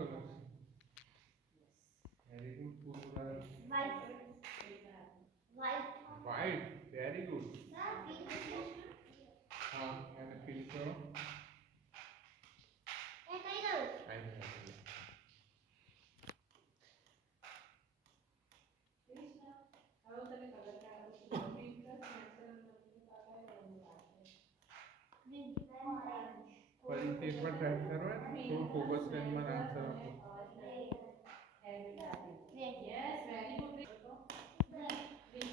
કલર છે? Very good. પૂરું white. Very good. હા, એને ફિલ કરો. આઈ ગયું. ફરીથી એકવાર ટ્રાય કરો ને, થોડું ફોકસ કરીને મને આન્સર આપો.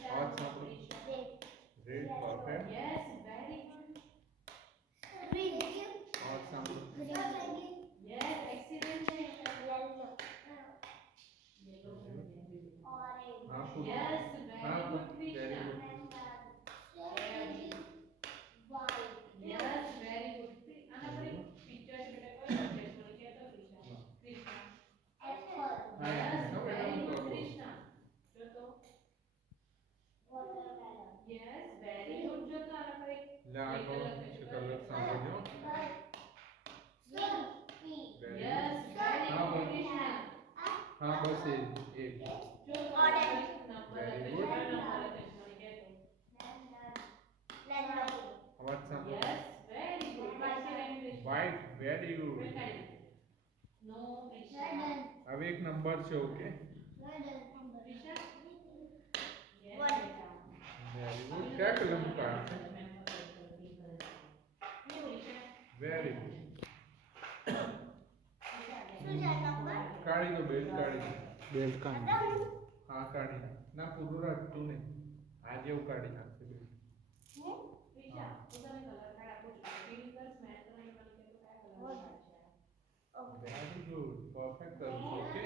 અવાજ સાંભળો. રેડ. પરફેક્ટ. અવાજ સાંભળો. હા, પૂરું. હા, વેરી ગુડ. લાગો કલર સાંભળજો. હા, બસ એ વેરી ગુડ. અવાજ સાંભળો. વ્હાઈટ. Very good. હવે એક નંબર છે. ઓકે. Very good. કયા કલરનું કાર્ડ છે? Very good. કાઢી દો બેલ્ટ. કાઢી દો બેલ્ટ. કાઢી. હા, કાઢી નાખ. ના, પૂરું રાખતું નહીં. આ જેવું કાઢી નાખશે બેલ્ટ. Very good. પરફેક્ટ કરું છું. ઓકે.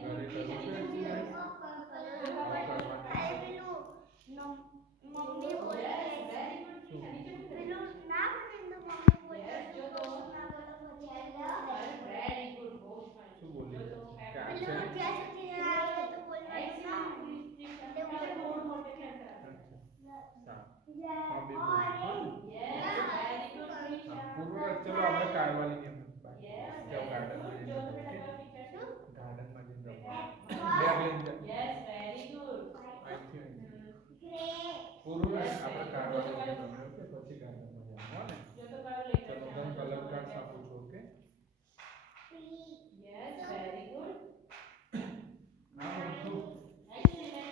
ઘરે કરું છું એક્સરસાઇઝ. મમ્મી બોલે પેલું ના બને તો મમ્મી બોલે શું બોલી? પેલું જ્યાં સુધી ના આવે તો બોલવાનું ના. હા, બે બોલ. પૂરું. ચલો આપણે કાઢવાની ગેમ. જાઓ ગાર્ડનમાં જઈને રમો. ઓકે. ગાર્ડનમાં જઈને રમો. બેગ લઈને જાઓ. અહીંથી. પૂરું આપણે કાઢવાની ગેમ રમીએ. ઓકે. પછી ગાર્ડનમાં જવાનું. હો ને? ચલો તમે કલર કાર્ડ આપું છું. ઓકે. ના, બધું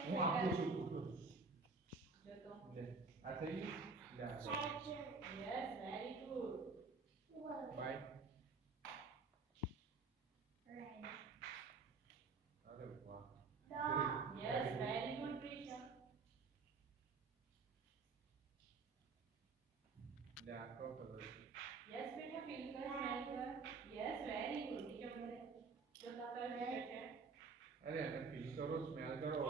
હું આપું છું. પૂરું. લે. આ થઈ ગયું. લે આ બાય. અરે વાહ. Very good. લે આ કયો કલર છે? અરે એને ફીલ કરો, સ્મેલ કરો.